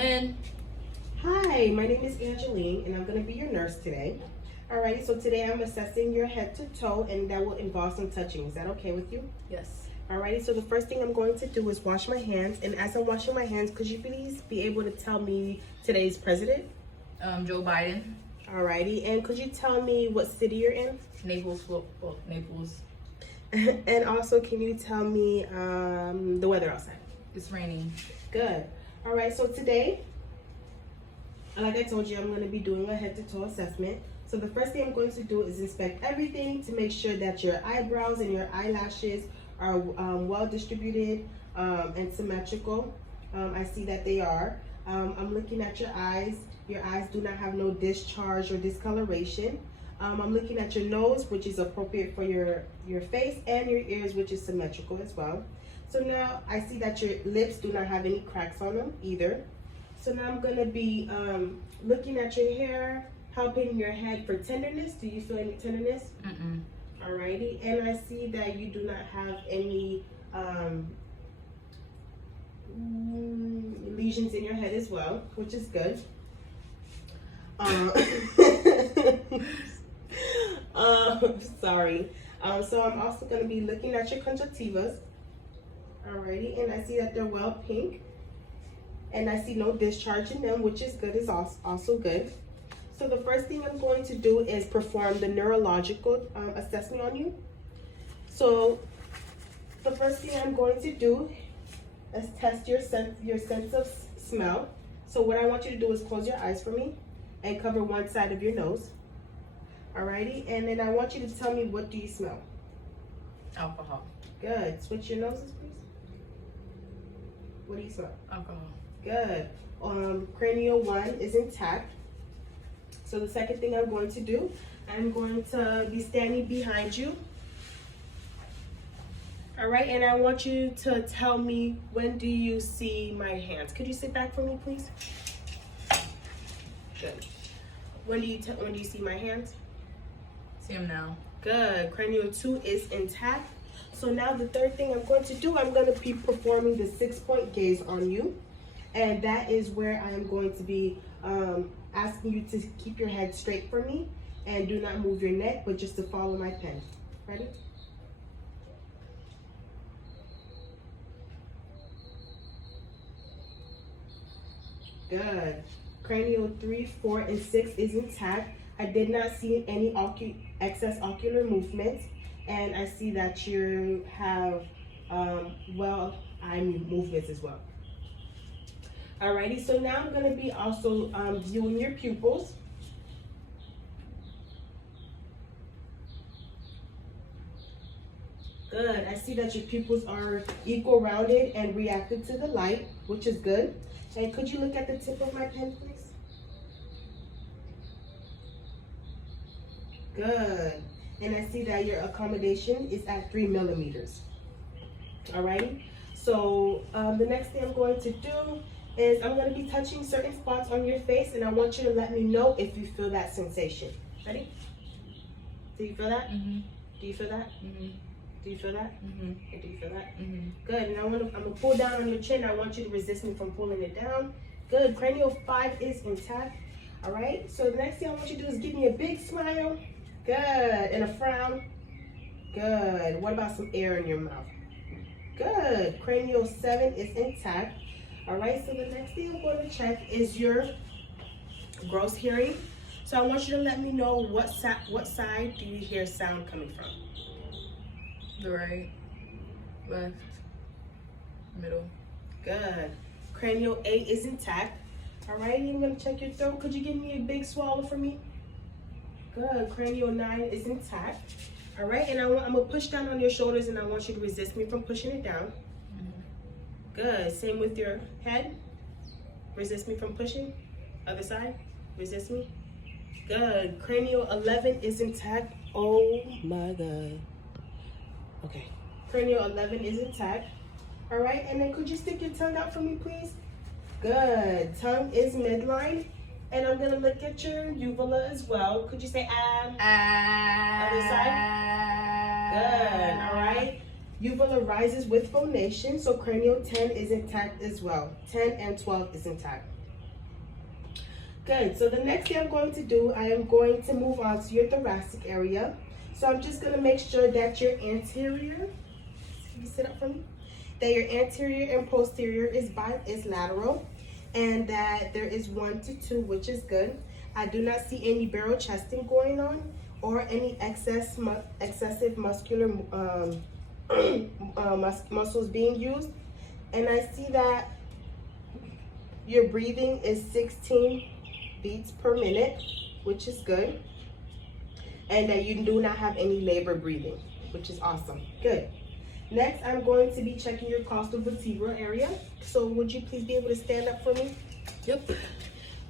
in. Hi, my name is Angeline, and I'm going to be your nurse today. Alrighty, so today I'm assessing your head to toe, and that will involve some touching. Is that okay with you? Yes. Alrighty, so the first thing I'm going to do is wash my hands, and as I'm washing my hands, could you please be able to tell me today's president? Joe Biden. Alrighty, and could you tell me what city you're in? Naples. Well, Naples. And also, can you tell me the weather outside? It's raining. Good. Alright, so today, like I told you, I'm going to be doing a head to toe assessment. So the first thing I'm going to do is inspect everything to make sure that your eyebrows and your eyelashes are well distributed and symmetrical. I see that they are. I'm looking at your eyes. Your eyes do not have no discharge or discoloration. I'm looking at your nose, which is appropriate for your face, and your ears, which is symmetrical as well. So now I see that your lips do not have any cracks on them either. So now I'm going to be looking at your hair, helping your head for tenderness. Do you feel any tenderness? Mm-mm. Alrighty. And I see that you do not have any lesions in your head as well, which is good. Sorry. So I'm also going to be looking at your conjunctivas. Alrighty. And I see that they're well pink. And I see no discharge in them, which is good, is also good. So the first thing I'm going to do is perform the neurological assessment on you. So the first thing I'm going to do is test your sense of smell. So what I want you to do is close your eyes for me and cover one side of your nose. Alrighty, and then I want you to tell me, what do you smell? Alcohol. Good. Switch your noses, please. What do you smell? Alcohol. Good. Cranial 1 is intact. So the second thing I'm going to do, I'm going to be standing behind you. All right, and I want you to tell me, when do you see my hands? Could you sit back for me, please? Good. When do you see my hands? See him now. Good. Cranial 2 is intact. So now the third thing I'm going to do, I'm going to be performing the 6-point gaze on you. And that is where I am going to be asking you to keep your head straight for me and do not move your neck, but just to follow my pen. Ready? Good. Cranial 3, 4, and 6 is intact. I did not see any excess ocular movements, and I see that you have eye movements as well. Alrighty, so now I'm going to be also viewing your pupils. Good. I see that your pupils are equal rounded and reactive to the light, which is good. And could you look at the tip of my pen, please? Good. And I see that your accommodation is at 3 millimeters. Alrighty. So the next thing I'm going to do is I'm going to be touching certain spots on your face, and I want you to let me know if you feel that sensation. Ready? Do you feel that? Mm-hmm. Do you feel that? Mm-hmm. Do you feel that? Mm-hmm. And do you feel that? Mm-hmm. Good. And I'm gonna pull down on your chin. I want you to resist me from pulling it down. Good. Cranial 5 is intact. All right. So the next thing I want you to do is give me a big smile. Good. And a frown. Good. What about some air in your mouth? Good. Cranial 7 is intact. All right. So the next thing I'm going to check is your gross hearing. So I want you to let me know what side do you hear sound coming from? The right, left, middle. Good. Cranial 8 is intact. All right, I'm going to check your throat. Could you give me a big swallow for me? Good. Cranial 9 is intact. All right, and I'm going to push down on your shoulders, and I want you to resist me from pushing it down. Mm-hmm. Good. Same with your head. Resist me from pushing. Other side. Resist me. Good. Cranial 11 is intact. Oh my God. Okay. Cranial 11 is intact. All right, and then could you stick your tongue out for me, please? Good. Tongue is midline. And I'm going to look at your uvula as well. Could you say Other side. Good. All right. Uvula rises with phonation, so cranial 10 is intact as well. 10 and 12 is intact. Good. So the next thing I'm going to do, I am going to move on to your thoracic area. So I'm just going to make sure that your anterior, can you sit up for me? That your anterior and posterior is lateral, and that there is 1 to 2, which is good. I do not see any barrel chesting going on or any excessive muscular muscles being used. And I see that your breathing is 16 beats per minute, which is good. And that you do not have any labor breathing, which is awesome. Good. Next, I'm going to be checking your costal vertebral area. So would you please be able to stand up for me? Yep.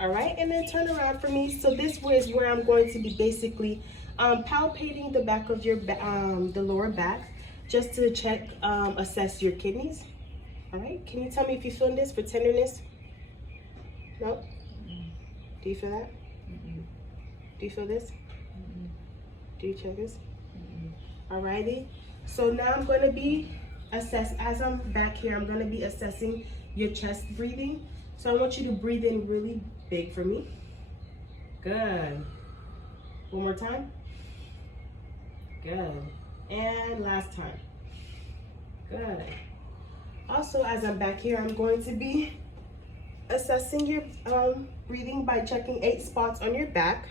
All right, and then turn around for me. So this is where I'm going to be basically palpating the back of your the lower back, just to check, assess your kidneys. All right, can you tell me if you feel this for tenderness? No? Do you feel that? Do you feel this? Do you check this? Alrighty. So now I'm going to be as I'm back here, I'm going to be assessing your chest breathing. So I want you to breathe in really big for me. Good. One more time. Good. And last time. Good. Also, as I'm back here, I'm going to be assessing your breathing by checking 8 spots on your back.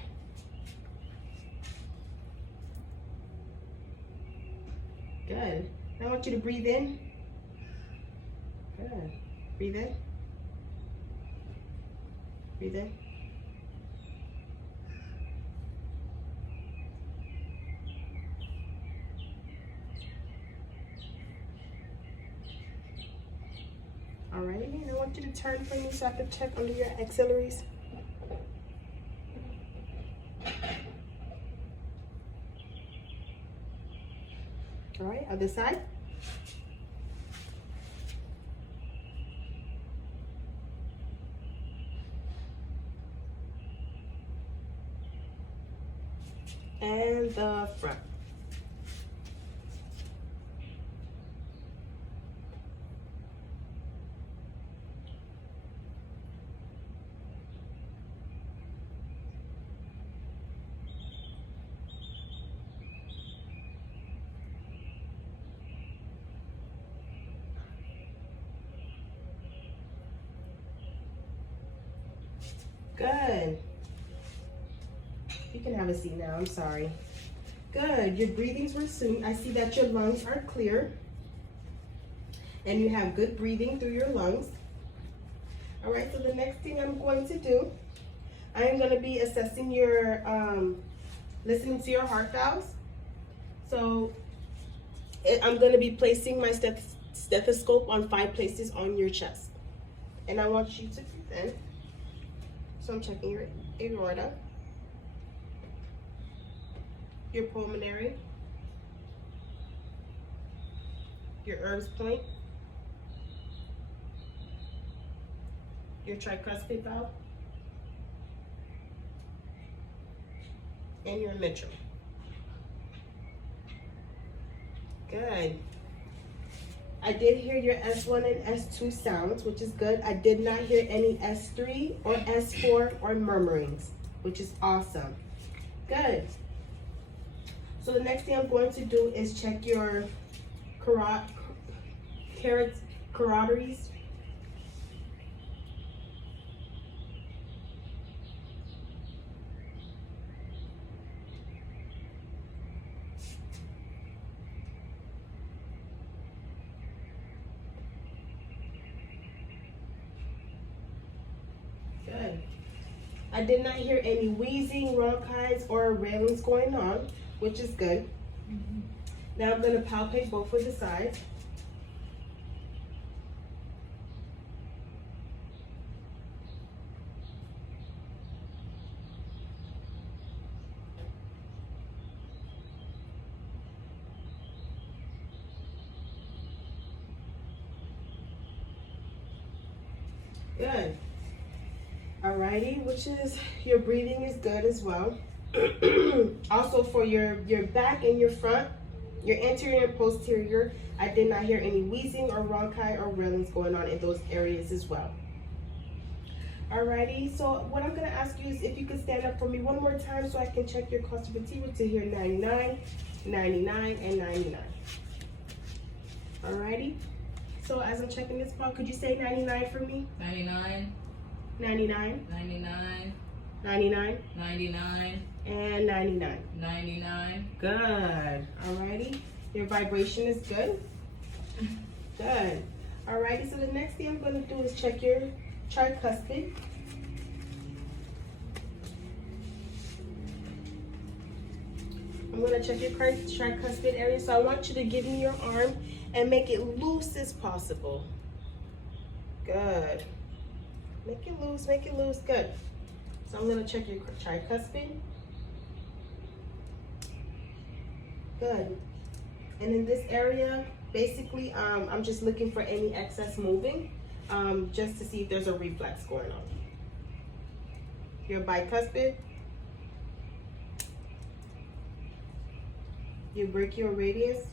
Good. Now I want you to breathe in. Good. Breathe in. Breathe in. Alrighty, and I want you to turn for me so I can check under your axillaries. All right, other side. And the front. Good. You can have a seat now, I'm sorry. Good, your breathings were soon. I see that your lungs are clear and you have good breathing through your lungs. All right, so the next thing I'm going to do, I am going to be assessing your, listening to your heart valves. So I'm going to be placing my stethoscope on 5 places on your chest. And I want you to breathe in. So I'm checking your aorta, your pulmonary, your Erb's point, your tricuspid valve, and your mitral. Good. I did hear your S1 and S2 sounds, which is good. I did not hear any S3 or S4 or murmurings, which is awesome. Good. So the next thing I'm going to do is check your carotides. Good. I did not hear any wheezing, bronchitis, or railings going on, which is good. Now I'm going to palpate both of the sides. Good. Alrighty, which is, your breathing is good as well. Also for your back and your front, your anterior and posterior, I did not hear any wheezing or bronchi or railings going on in those areas as well. Alrighty, so what I'm gonna ask you is if you could stand up for me one more time so I can check your conservativa to hear 99, 99, and 99. Alrighty, so as I'm checking this part, could you say 99 for me? 99. 99. 99. 99. 99. And 99. 99. Good. Alrighty, your vibration is good. Good. Alrighty, so the next thing I'm gonna do is check your tricuspid. I'm gonna check your tricuspid area, so I want you to give me your arm and make it loose as possible. Good. Make it loose, good. So I'm gonna check your tricuspid. Good. And in this area, basically, I'm just looking for any excess moving, just to see if there's a reflex going on. Your bicuspid, your brachial radius.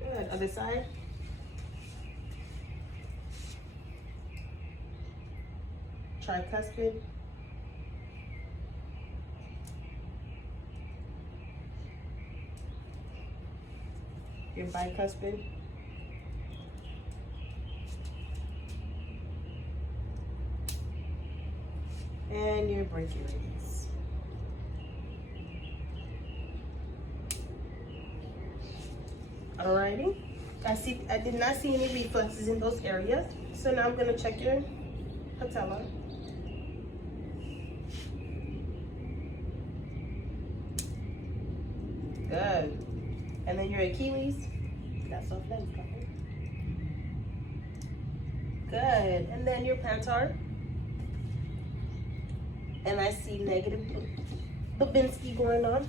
Good. Other side. Tricuspid. Your bicuspid. And your brachial radius. Alrighty. I did not see any reflexes in those areas. So now I'm gonna check your patella. Good. And then your Achilles. Got soft legs, couple. Good. And then your plantar. And I see negative Babinski going on.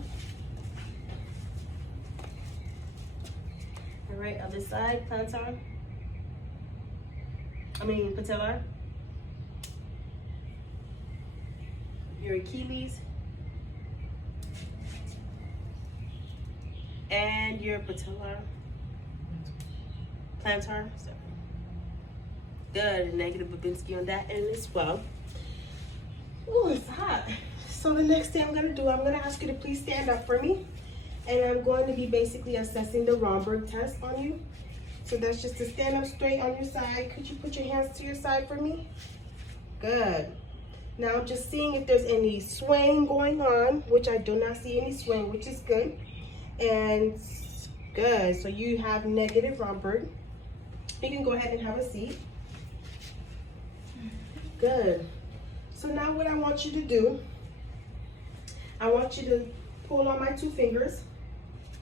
All right, other side, plantar. Patellar. Your Achilles. And your patellar. Plantar. Sorry. Good. Negative Babinski on that end as well. Oh, it's hot. So the next thing I'm going to do, I'm going to ask you to please stand up for me. And I'm going to be basically assessing the Romberg test on you. So that's just to stand up straight on your side. Could you put your hands to your side for me? Good. Now I'm just seeing if there's any swaying going on, which I do not see any swaying, which is good. And good. So you have negative Romberg. You can go ahead and have a seat. Good. So now what I want you to do, I want you to pull on my 2 fingers,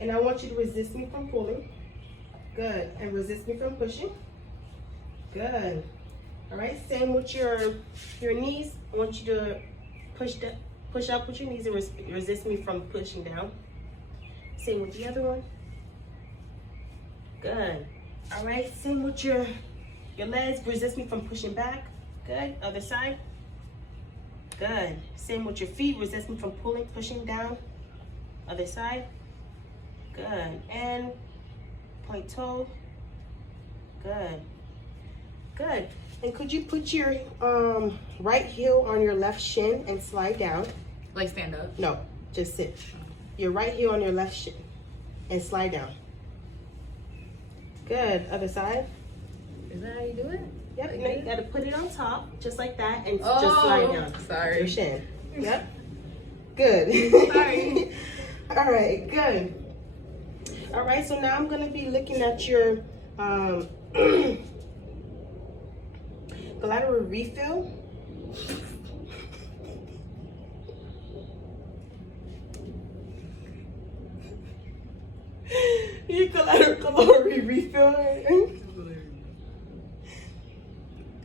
and I want you to resist me from pulling. Good. And resist me from pushing. Good. All right. Same with your knees. I want you to push up with your knees and resist me from pushing down. Same with the other one. Good. All right. Same with your legs. Resist me from pushing back. Good. Other side. Good. Same with your feet. Resist me from pushing down. Other side. Good. And point toe. Good. Good. And could you put your right heel on your left shin and slide down? Like stand up? No, just sit. Your right heel on your left shin and slide down. Good. Other side. Is that how you do it? Yep. Like Now you this? gotta put it on top, just like that, and just slide down. Sorry. Your shin. Yep. Good. Sorry. All right. Good. All right. So now I'm gonna be looking at your collateral refill. Your collateral refill.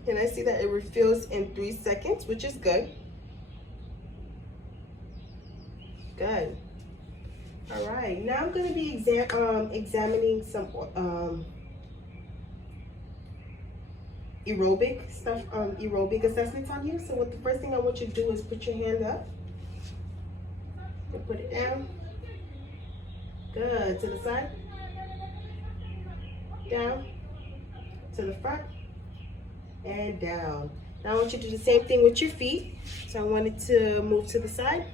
And I see that it refills in 3 seconds, which is good. Good. All right. Now I'm going to be examining some aerobic stuff, aerobic assessments on you. So what the first thing I want you to do is put your hand up and put it down. Good. To the side. Down. To the front. and down. Now I want you to do the same thing with your feet. So I want it to move to the side,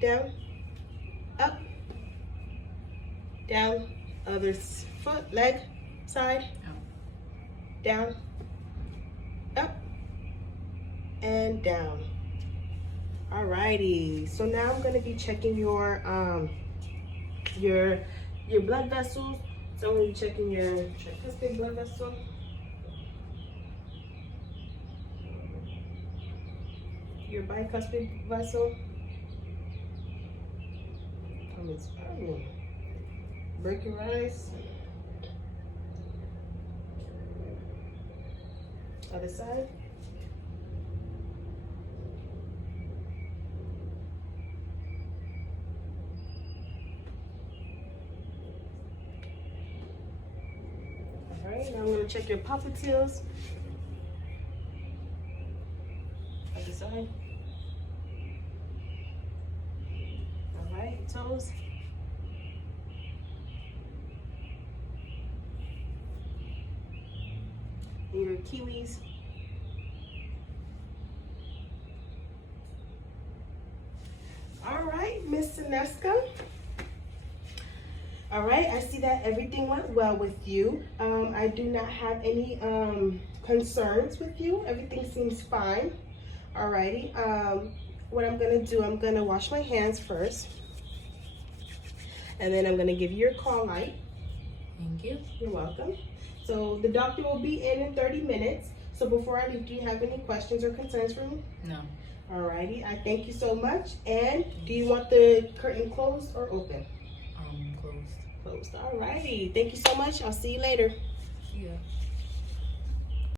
down, up, down, other foot, leg, side, down, up, and down. Alrighty, so now I'm gonna be checking your blood vessels. So I'm gonna be checking your tricuspid blood vessel, your bicuspid vessel, brachialis, other side. Alright, now I'm going to check your popliteals. Other side. Alright, toes. And your Achilles. Alright, Miss Sineska. All right, I see that everything went well with you. I do not have any concerns with you. Everything seems fine. Alrighty. What I'm gonna do, I'm gonna wash my hands first, and then I'm gonna give you your call light. Thank you. You're welcome. So the doctor will be in 30 minutes. So before I leave, do you have any questions or concerns for me? No. Alrighty, I thank you so much. And do you want the curtain closed or open? Closed. Closed. Alrighty, thank you so much. I'll see you later.